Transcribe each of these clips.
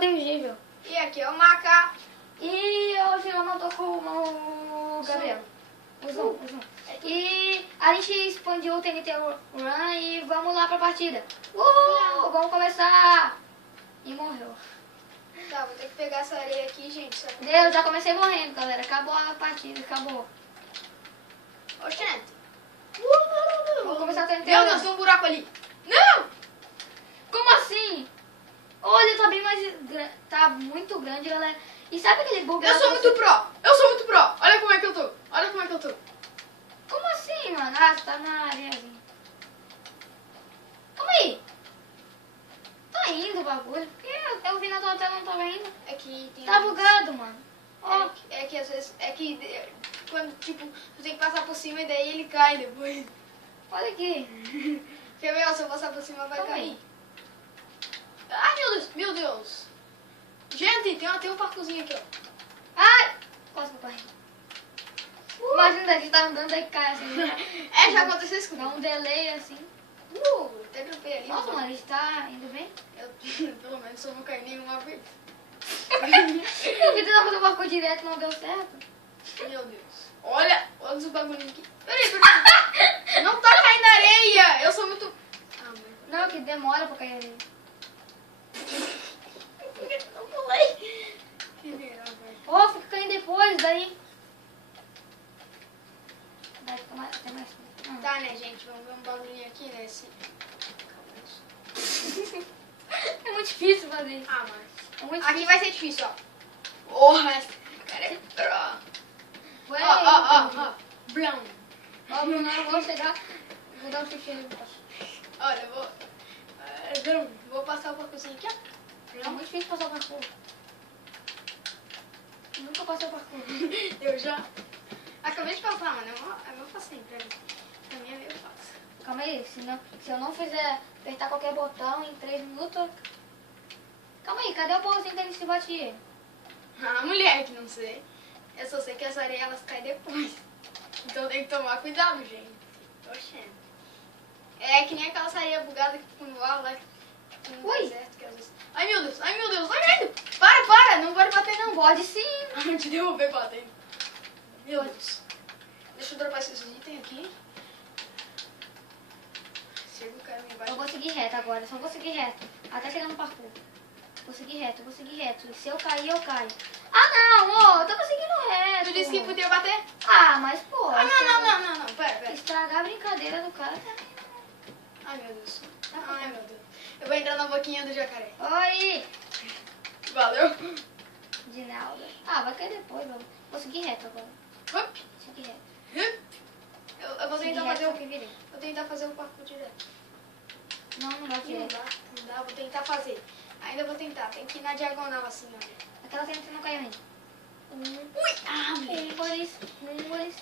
dirigível. E aqui é o Maca. E hoje eu não tô com o Gabriel. O Zoom. E a gente expandiu o TNT Run e vamos lá pra partida. Vamos começar. E morreu. Tá, vou ter que pegar essa areia aqui, gente. Eu já comecei morrendo, galera. Acabou a partida, acabou. Oxente. Vamos começar a TNT Meu Run. Deus, tem um buraco ali. Não! Como assim? Olha, tá bem mais... Tá muito grande, galera. E sabe aquele bug? Eu sou muito pro. Eu sou muito pro. Olha como é que eu tô. Olha como é que eu tô. Como assim, mano? Ah, você tá na areazinha. Calma aí. Tá indo o bagulho. Por que eu vi na tua tela e não tava indo? É que tem... Tá bugado, mano. Ó, É que às vezes... É que quando, tipo, tu tem que passar por cima e daí ele cai depois. olha aqui. Quer ver? Ó, se eu passar por cima vai Calma cair. aí. Ai, meu Deus. Meu Deus. Gente, tem um parcourzinho aqui, ó. Ai! Quase que eu caí. Imagina, a gente tá andando aí cai assim. É, já aconteceu isso Dá comigo. um delay assim. Até dropei ali. Nossa, mano, a gente tá indo bem. Eu, pelo menos eu não caí nenhuma vez. Eu vi tentar fazer o parkour direto, não deu certo. Meu Deus. Olha os bagulhinhos aqui. Peraí. Não tá caindo areia. Eu sou muito... Ah, mãe. Não, que demora pra cair ali. Por que eu não pulei? Que legal, velho. Ó, fica caindo depois, daí. Daí fica mais, até mais. Tá, né, gente? Vamos ver um bagulhinho aqui, né? É muito difícil fazer. Ah, mano. É muito Aqui difícil. vai ser difícil, ó. Porra, esse cara é pro. Ué, Ó. Brown. Ó, Bruno, eu vou chegar. Vou dar um chute ali embaixo. Olha, eu vou... Brown. Vou passar o parcourzinho aqui, ó. É muito difícil passar o parkour. Nunca passei o parkour. Eu já... Acabei de passar, mano. É meu facinho pra mim. Pra mim é meio fácil. Calma aí, se eu não fizer apertar qualquer botão em 3 minutos... Calma aí, cadê o pauzinho que a gente batia? Ah, mulher, que não sei. Eu só sei que as areias elas caem depois. Então tem que tomar cuidado, gente. Oxente. É que nem aquela areia bugada que ficou no ar lá. Que não dá Ui. certo, que às vezes... Ai, meu Deus. Ai, meu Deus. Para. Não pode bater, não. Pode sim. Ai, te derrubei batendo. Meu Deus. Deixa eu dropar esses itens aqui. Chega o cara me embaixo. Eu vou seguir reto agora, só vou seguir reto. Até chegar no parkour. Vou seguir reto. E se eu cair, eu caio. Ah, não, ó, eu tava seguindo reto. Tu disse que podia bater? Ah, mas pô. Ah, não. Pera. Estragar a brincadeira do cara. Ai, meu Deus. Ai, meu Deus. Eu vou entrar na boquinha do jacaré. Oi, Valeu. Dinalda. Ah, vai cair depois, vou seguir reto agora. Hup. Seguir reto. Hup. Eu vou Seguir tentar reto, fazer só o... que virei. Vou tentar fazer o parkour direto. Não vai Não dá, direto. vou tentar fazer. Ainda vou tentar, tem que ir na diagonal assim, ó. Aquela TNT não caiu ainda. Ui! Ah, Números.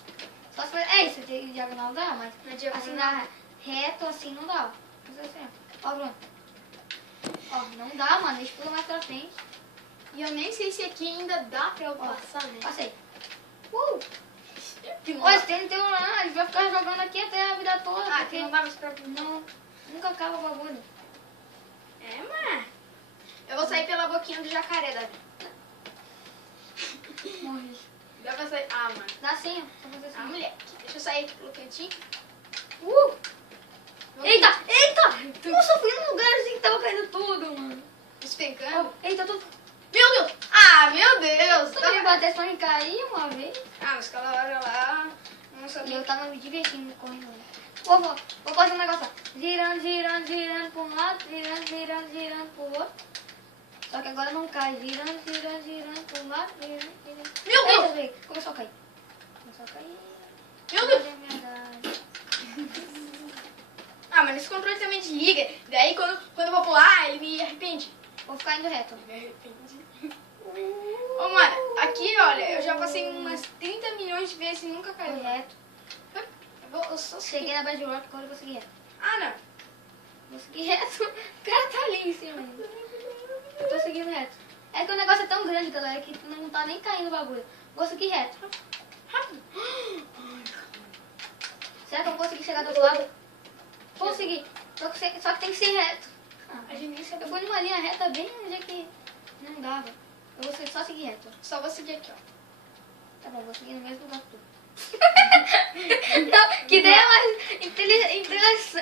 Só se for... É isso, de diagonal dá, mas Na diagonal. assim dá reto, assim não dá. Não sei assim, ó. Ó, Bruno. Ó, não dá, mano. Deixa pula mais pra frente. E eu nem sei se aqui ainda dá pra eu passar, né? Passei. Que não Ó, dá. esse TNT a gente vai ficar jogando aqui até a vida toda. Ah, porque que não dá mais pra... não, nunca acaba o bagulho. É, mano. Eu vou sair pela boquinha do jacaré, Davi. Morri. Dá pra sair... Ah, mano. Dá sim, ó. Só fazer assim. Ah, mulher. Deixa eu sair pelo cantinho. Eita! Nossa, eu fui num lugar assim que tava caindo tudo, mano. Despencando. Eita, tudo. Meu Deus! Ah, meu Deus! Tu me batesse pra mim cair uma vez. Ah, mas aquela hora lá... Não E sabia. eu tava me divertindo correndo. Vou fazer um negócio, ó. Girando pra um lado, girando pro outro. Só que agora não cai. Girando pra um lado, girando. Meu Deus! Eita, veio. Começou a cair. Meu Deus! Cadê a minha gás? Ah, mas esse controle também desliga. Daí quando eu vou pular, ele me arrepende. Vou ficar indo reto. Me arrepende. Ô, mano, aqui, olha, eu já passei umas 30 milhões de vezes e nunca Fui caiu. reto. Eu só Cheguei na base de rock, agora eu vou seguir reto. Ah, não. Vou seguir reto. O cara tá ali em cima ainda. Eu tô seguindo reto. É que o negócio é tão grande, galera, que não tá nem caindo o bagulho. Vou seguir reto. Rápido. Será que eu vou conseguir chegar do outro lado? Consegui. Só que tem que ser reto. A gente nem sabe. Eu fui numa linha reta bem onde é que... Não dava. Eu vou só seguir reto. Só vou seguir aqui, ó. Tá bom, vou seguir no mesmo lugar que tu. Não, que ideia mais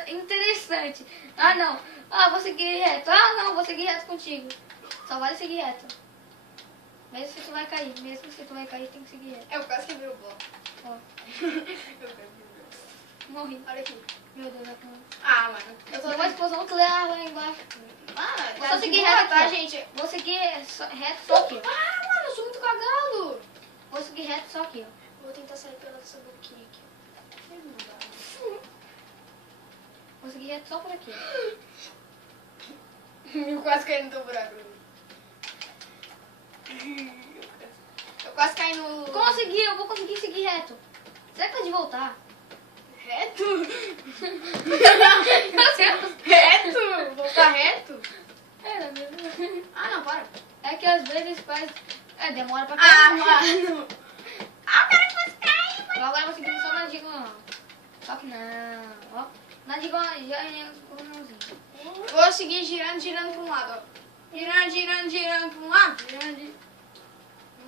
interessante. Ah, não. Ah, vou seguir reto. Ah, não, vou seguir reto contigo. Só vale seguir reto. Mesmo se tu vai cair. Mesmo se tu vai cair, tem que seguir reto. Eu quase quebrei o bloco. Ó, Eu quase quebrei o bloco. morri. Olha aqui. Meu Deus, eu Ah, mano. Eu tô Deu uma explosão nuclear lá embaixo. Mano, Vou tá só seguir de boa, reto tá, aqui, ó. gente? Vou seguir reto só aqui, ó. Ah, mano, eu sou muito cagado. Vou seguir reto só aqui, ó. Vou tentar sair pela essa boquinha aqui. Não dá. Vou seguir reto só por aqui, ó. Eu quase caí no teu buraco. Eu quase caí no... Consegui, eu vou conseguir seguir reto. Será que tá de voltar? Reto? Meu Deus. Reto? Voltar reto? Era mesmo. Ah, não, para. É que às vezes faz... É, demora pra Ah, cair. mano. Ah, o cara quase caiu. Eu agora vou seguir só na diagonal. Só que não. Ó. Na diagonal já é um Vou seguir girando, girando pra um lado, ó. Girando, girando, girando pra um lado. grande.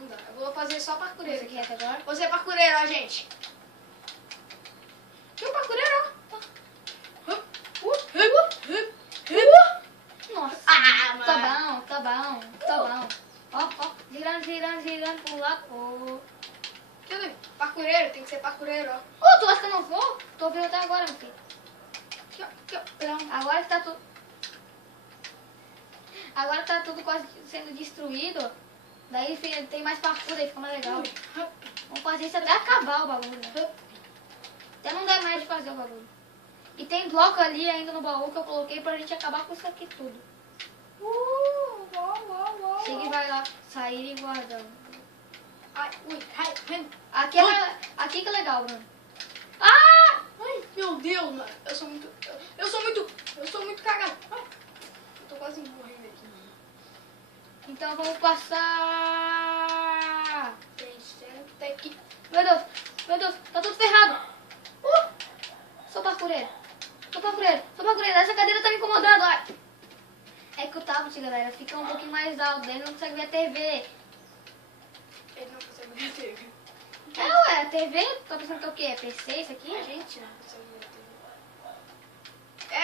Não dá. Eu vou fazer só parkureiro Esse aqui reto agora. Vou ser parkureiro, ó, gente. Que o parkureiro, ó. Nossa. Ah, mano. Tá bom, tá bom, tá bom. Ó, ó. Girando, girando, girando pro lado. Ô, Cadê? Parkureiro, tem que ser parkureiro, ó. oh, tu acha que eu não vou? Tô vendo até agora, meu filho. Aqui, ó. Aqui, ó. Pronto. Agora que tá tudo... Agora que tá tudo quase sendo destruído. Daí tem mais parkour, aí fica mais legal. Vamos fazer isso até acabar o bagulho, né? Até não dá mais de fazer o bagulho. E tem bloco ali ainda no baú que eu coloquei pra gente acabar com isso aqui tudo. Chega e vai lá, sair e guardando. Ai, ui, ai, ai. Aqui que é legal, Bruno. Ah! Ai, meu Deus, mano. Eu sou muito cagado. Ai, eu tô quase morrendo aqui. Então vamos passar. Gente, senta aqui. Meu Deus, tá tudo ferrado. Sou parkureiro. Essa cadeira tá me incomodando, ai. É que o tablet, galera, fica um pouquinho mais alto, daí não consegue ver a TV. Ele não consegue ver a TV. É, ué, a TV? Tá pensando que é o quê? É PC isso aqui? A gente não consegue ver a TV.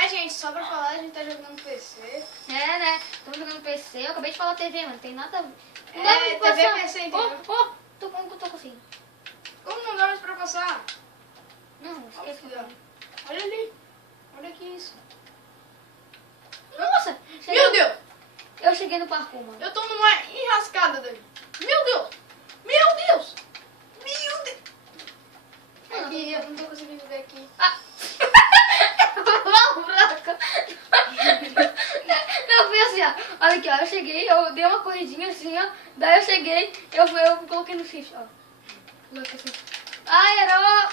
É, gente, só pra falar, a gente tá jogando PC. É, né? Estamos jogando PC. Eu acabei de falar TV, mano. Tem nada a ver. Não É, dá pra TV, passar. PC, entendeu? Tô conseguindo. Como não dá mais pra passar? Não, esquece que eu falei. Olha ali. Olha que isso. Nossa! Meu Deus! Eu cheguei no parkour, mano. Eu tô numa enrascada, Dani. Meu Deus! Meu Deus! Meu Deus! Aqui, eu não tô conseguindo ver aqui. Ah! Não, foi assim, ó. Olha aqui, ó. Eu cheguei, eu dei uma corridinha assim, ó. Daí eu cheguei, eu coloquei no shift, ó. Coloquei assim. Ai, era ó.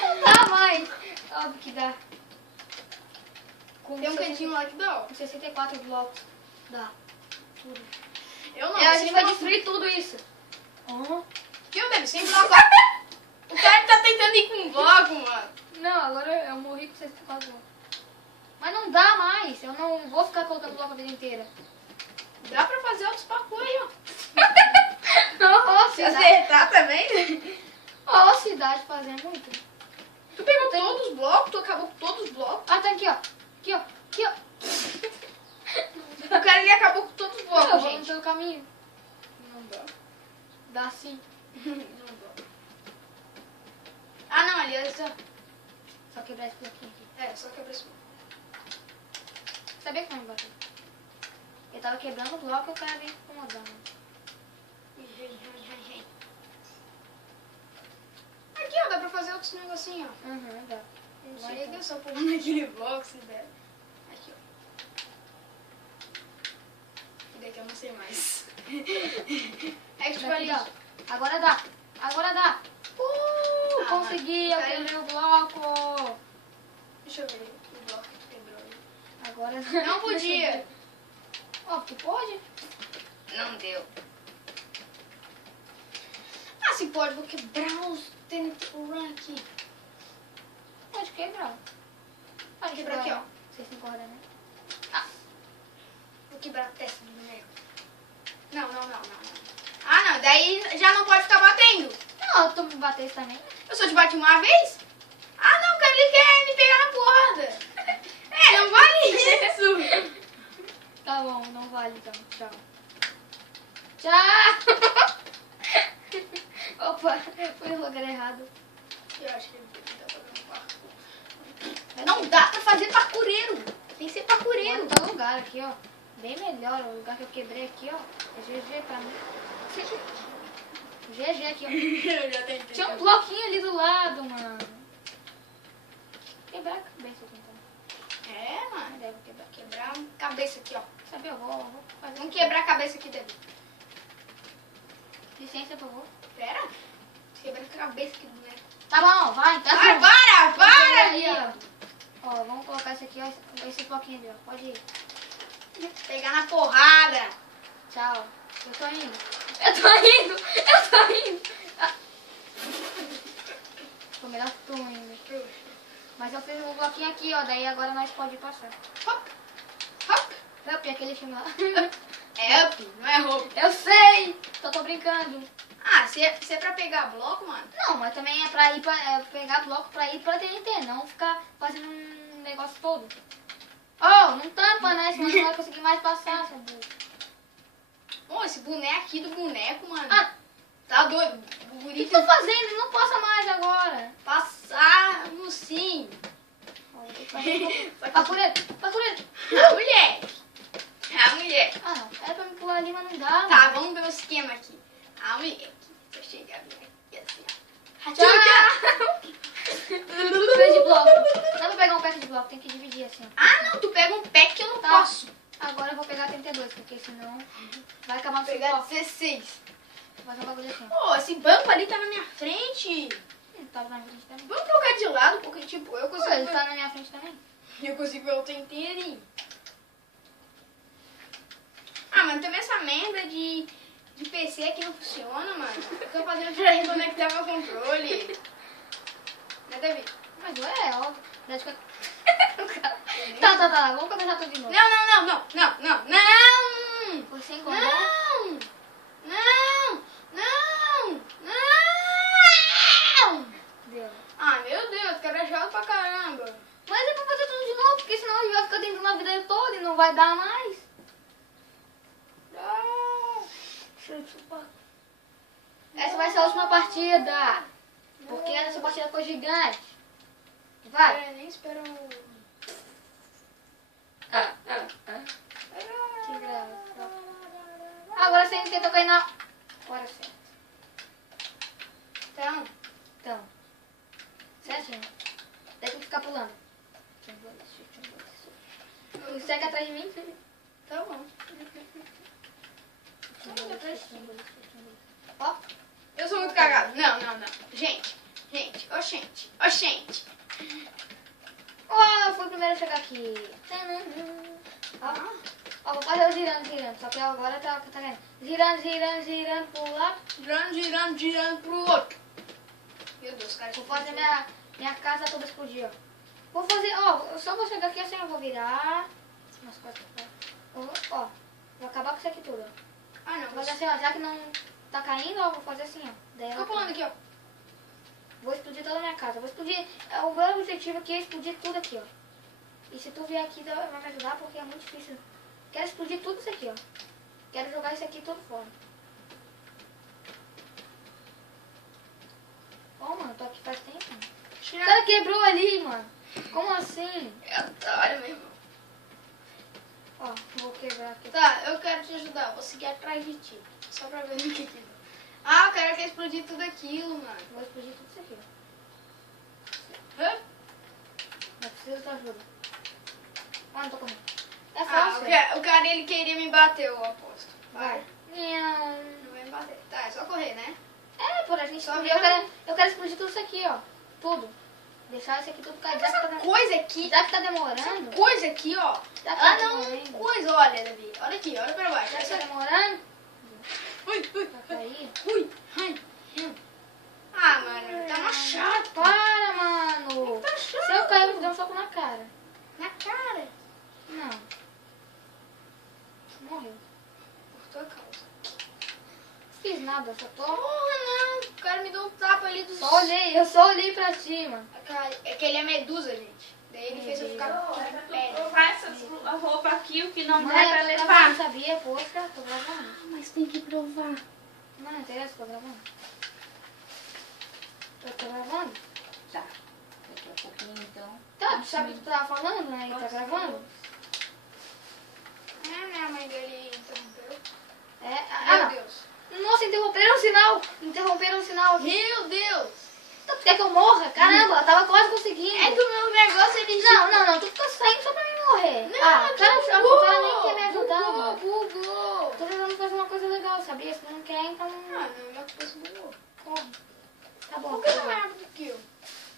Não dá mais. Óbvio que dá. Com Tem um cantinho lá que dá, ó. Com 64 blocos. Dá. Tudo. Eu não. É, a sem gente vai bloco. destruir tudo isso. Ó. Viu, Dani? Sem bloco. O cara tá tentando ir com bloco, mano. Não, agora eu morri com 64 blocos. Mas não dá mais. Eu não vou ficar colocando bloco a vida inteira. Dá pra fazer outros parkour aí, ó. Ó, Se cidade. acertar também. Ó, cidade fazendo muito. Tu pegou todos os blocos, tu acabou com todos os blocos. Ah, tá aqui, ó. Aqui, ó. Aqui, ó. O cara ele acabou com todos os Eu blocos, vou no gente. seu caminho. Não dá. Dá sim. Não dá. Ah, não, ali é só. Só quebrar esse bloquinho aqui. É, só quebra esse bloco. Sabia que foi me bater? Eu tava quebrando o bloco e o cara veio incomodando. Aqui, ó, dá pra fazer outros negocinhos, ó. Uhum, dá. Não Vai, chega, então. só pôr naquele bloco, se der. Aqui, ó. E daqui eu não sei mais. É que tipo Daqui ali, dá. Agora dá. Agora dá. Ah, Consegui, eu mas- quebrei o bloco. deixa eu ver o bloco que tu quebrou ali. Agora Não podia. Ó, tu pode? Não deu. Ah, se pode, vou quebrar os tênis aqui. Pode quebrar. Pode Quebrar aqui, ó. Vocês concordam, né? Vou quebrar a testa do boneco. Não. Ah, não. Daí já não pode ficar batendo. Não, tu me batesse também. Eu só te bati uma vez? Ah, não, cara, ele quer me pegar na porrada. É, não vale isso. Tá bom, não vale então. Tchau. Tchau! Opa, fui no lugar errado. Eu acho que ele tá fazendo parkour. Não dá pra fazer parkoureiro. Tem que ser parkoureiro. Outro lugar aqui, ó. Bem melhor. O lugar que eu quebrei aqui, ó. É GG pra mim. GG aqui, ó. Eu já tentei. Tinha um bloquinho ali do lado, mano. Quebrar a cabeça aqui, então. É, mano. Deve Quebrar a cabeça aqui, ó. Sabe, eu vou fazer. Vamos quebrar a cabeça aqui, Davi. Licença, por favor. Pera. Quebrar a cabeça aqui do boneco. Tá bom, vai, então. Vai, Vamos para! aí, ó. Ó, vamos colocar esse aqui, ó. Esse bloquinho ali, ó. Pode ir. Pegar na porrada. Tchau. Eu tô indo. Eu tô indo. Ah. Foi melhor que tu indo. Mas eu fiz um bloquinho aqui, ó. Daí agora nós pode passar. Hop, hop. Up, aquele filme lá. É up, não é roupa. Eu sei! Só tô brincando. Ah, se é pra pegar bloco, mano. Não, mas também é pra ir pegar bloco pra ir pra TNT, não ficar fazendo um negócio todo. Oh, não tampa, né? Senão não vai conseguir mais passar, seu burro. Ô, esse boneco aqui do boneco, mano. Ah, Tá doido. O o que bonito tu tá fazendo? Não passa mais agora. passar no sim. Ó, vou ter que fazer. Pacureiro. A mulher. A mulher. Ah, não. Era pra me pular ali, mas não dá. Tá, mano. vamos ver o esquema aqui. A mulher aqui. Vou chegar bem aqui assim, ó. Tchau! Pé de bloco. Dá pra pegar um pack de bloco, tem que dividir assim. Ah, não, tu pega um pack que eu não Tá. posso. Agora eu vou pegar 32, porque senão vai acabar Vou no pegar bloco. 16. Vou fazer um bagulho assim. Pô, esse banco ali tá na minha frente. Ele tava na frente também. Vamos trocar de lado, porque tipo, eu Pô, consigo ele ver, tá na minha frente também. eu consigo ver o teu inteirinho. Ah, mas também essa merda de PC aqui não funciona, mano. Tô fazendo pra reconectar meu controle. Né, Davi? Mas ué, óbvio. Deve ficar... Tá. Vamos começar tudo de novo. Não. Você engordou? Não. Deu. Ah, meu Deus, cara é chato pra caramba. Mas é pra fazer tudo de novo, porque senão ele vai ficar tentando a vida toda e não vai dar mais. Ah. Essa vai ser a última partida. Porque essa partida foi gigante. Vai. É, nem espero. Que graça. Agora você tenta cair na hora certa. Então. Certinho. Daí tem que ficar pulando. Segue atrás de mim, filho. Tá bom. Ó. Eu sou muito cagado. Não. Gente. Oxente. Ó, fui o primeiro a chegar aqui. Ó, vou fazer o girando. Só que agora tá vendo? Girando pro lado. Girando pro outro. Meu Deus, cara. Vou fazer minha casa toda explodir, ó. Vou fazer, ó, eu só vou chegar aqui assim, eu vou virar. Umas costas, ó. Vou acabar com isso aqui tudo, ó. Ah, não. Vou fazer assim, ó, já que não tá caindo, ó, vou fazer assim, ó. Daí Fica ela pulando aqui, ó. Vou explodir toda a minha casa. Vou explodir. O meu objetivo aqui é explodir tudo aqui, ó. E se tu vier aqui, vai me ajudar porque é muito difícil. Quero explodir tudo isso aqui, ó. Quero jogar isso aqui tudo fora. Ó, mano, tô aqui faz tempo. O cara quebrou ali, mano. Como assim? É otário, meu irmão. Ó, vou quebrar aqui. Tá, eu quero te ajudar. Vou seguir atrás de ti. Só pra ver o que que dá. Ah, o cara quer explodir tudo aquilo, mano. Vou explodir tudo isso aqui, ó. Hã? Não preciso de ajuda. Ah, não tô correndo. É Ah, fácil. o cara ele queria me bater, eu aposto. Vai. Não. Não vai me bater. Tá, é só correr, né? É, por a gente Só explodir. virar- Eu quero explodir tudo isso aqui, ó. Tudo. Deixar isso aqui tudo cair. Já que Essa coisa aqui, já que tá demorando. coisa aqui, ó. Já que Ela tá não demorando. coisa, olha, Davi. Olha aqui, olha pra baixo. Já que tá Essa... demorando. Ui. Vai cair. Ai. Ah, mano, tá uma chato. Para, mano. Tá chato. Se eu cair, eu vou dar um soco na cara. Na cara. Não. nada, só tô... Porra, não. O cara me deu um tapa ali do... Eu só olhei pra cima. É que ele é medusa, gente. Daí ele fez eu ficar com pele. Provar essas roupas aqui, o que não Mãe, der pra eu levar. não sabia, poxa, tô gravando. Mas tem que provar. Não interessa, tô gravando. Eu tô gravando? Tá. Daqui a pouquinho, então. Tá, tu sabe o que tu tava falando, né? E tá gravando? Minha mãe dele interrompeu. Meu Deus. Nossa, interromperam o sinal! Interromperam o sinal aqui. Meu Deus. Tu quer que eu morra? Caramba, eu tava quase conseguindo. É que o meu negócio ele... Não, tu fica saindo só pra mim morrer. Não, cara nem quer me ajudar, mano. Bugou. Tô tentando fazer uma coisa legal, sabia? Se tu não quer, então... Ah, não, já fosse bugou. Corre. Tá bom. Por que não é rápido que eu?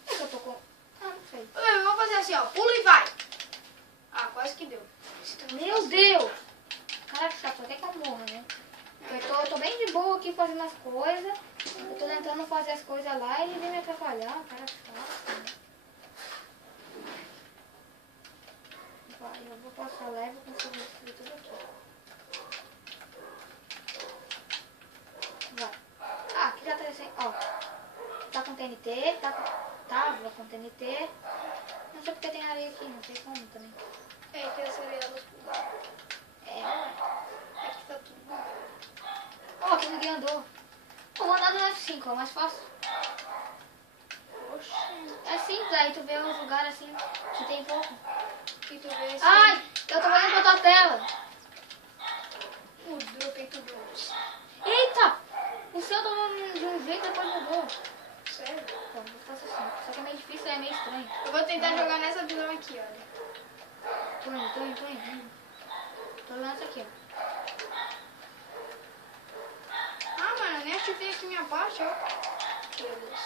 É que eu tô com... Ah, não sei. Eu vou fazer assim, ó. Pula e vai. Ah, quase que deu. Meu Deus! Caraca, chato, até que eu morra, né? Eu tô bem de boa aqui fazendo as coisas. Eu tô tentando fazer as coisas lá e ele vem me atrapalhar. Cara, chato. Né? Vai, eu vou passar leve e conseguir destruir tudo aqui. Vai. Ah, aqui já tá assim, ó. Tá com TNT, tava com TNT. Não sei porque tem areia aqui, não sei como também. É que essa areia elas pulam. É. É que tá tudo bugado. Ó, que ninguém andou. Eu vou andar no F5, é mais fácil. Oxi. É simples, aí tu vê uns lugares assim que tem pouco. E tu vê esse... Ai, eu tô olhando pra tua tela. Dropei tudo. Eita! O seu tava de um jeito e depois mudou. Sério? Bom, vou fazer assim. Só que é meio difícil, é meio estranho. Eu vou tentar jogar nessa visão aqui, olha. Tô indo. Tô olhando essa aqui, ó. Ah, mano, eu nem ativei aqui minha parte, ó. Meu Deus.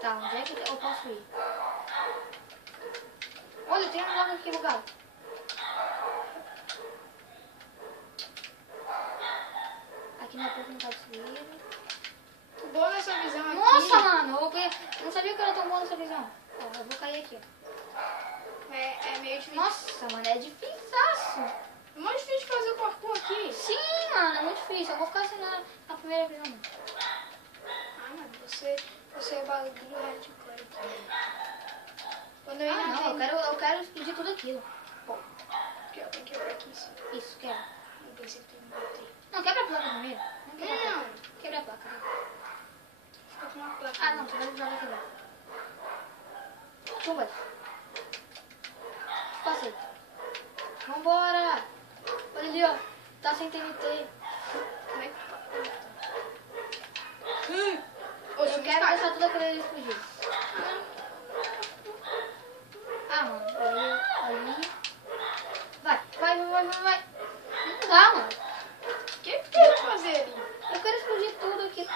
Tá, onde é que eu posso ir? Olha, tem um lugar aqui bugado. Aqui na porta não tá destruído. Bom nessa visão aqui. Nossa, mano, eu não sabia que era tão boa nessa visão. Ó, eu vou cair aqui, ó. É meio difícil. Nossa, mano, é difiçaço. É muito difícil fazer o parkour aqui. Sim, mano, é muito difícil. Eu vou ficar assim na primeira visão. Ah, mano, você é bagulho hardcore aqui. Quando eu Ah, não, eu quero explodir tudo aquilo. Pô, Aqui, ó, tem que quebrar aqui em cima. isso, quebra. Eu pensei que tu me bateu. Não, quebra a placa primeiro. Não quebra a placa. Não. Quebra a placa. Fica com uma placa. Ah, não, tu vai jogar quebrar. Tu vai. Passei. Vambora. Olha ali, ó. Tá sem TNT. Como é que Eu quero deixar tudo aquilo ali explodir. Ah, mano. Ali. Vai. Não dá, mano. O que tu quer fazer ali? Eu quero explodir tudo aqui.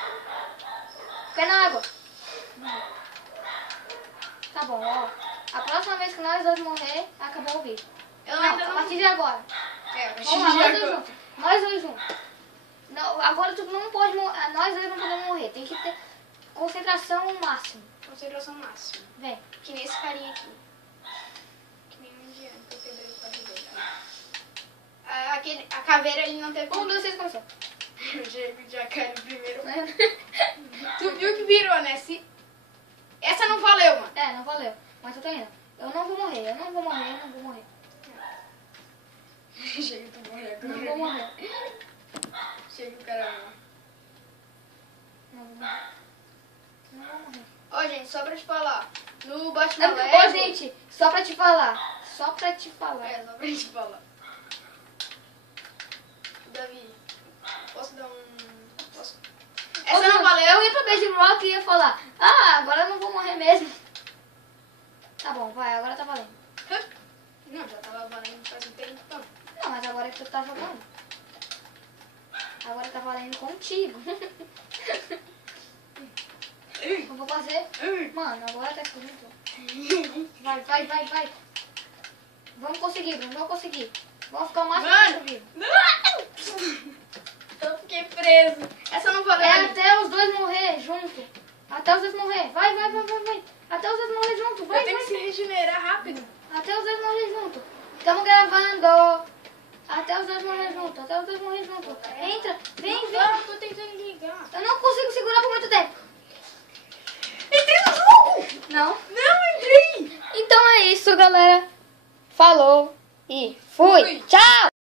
Cai na água. Tá bom, ó. A próxima vez que nós dois morrer, acabou o vídeo. Eu Não, ainda a não... partir de agora. É, Vamos lá, nós dois juntos. Nós dois juntos. Não, agora tu não pode morrer. Nós dois não podemos morrer. Tem que ter concentração máxima. Concentração máxima. Vem. Que nem esse carinha aqui. Que nem um indiano que eu quebrei o cabelo dele. A caveira ele não teve... 1, 2, 3, começou. Já caiu no primeiro. Tu viu que virou, né? Essa não valeu, mano. É, não valeu. Mas eu tô indo. Eu não vou morrer. Chega tu morrer agora. Não vou morrer. Chega o cara. Não vou morrer. Ó, gente, só pra te falar. No Batman Ô, Lego... gente, só pra te falar. É, só pra te falar. Davi, posso dar um... Posso... Essa não valeu. Eu ia pra Base Rock e ia falar, agora eu não vou morrer mesmo. Tá bom, vai, agora tá valendo. Não, já tava valendo faz um tempo, então. Não, mas agora é que tu tá jogando. Agora tá valendo contigo. Eu vou fazer... Mano, agora tá escrito. Vai. Vamos conseguir. Vamos ficar o máximo possível. Eu fiquei preso. Essa não valeu. É até os dois morrer junto. Até os dois morrer. Vai. Até os dois morrer junto. Vai. Eu tenho que se regenerar rápido. Até os dois morrer junto. Estamos gravando. Até os dois morrer junto, até os dois morrer junto. Entra, vem, vem. Eu tô tentando ligar. Eu não consigo segurar por muito tempo. Entrei no jogo! Não? Não, entrei! Então é isso, galera. Falou e fui. Fui. Tchau!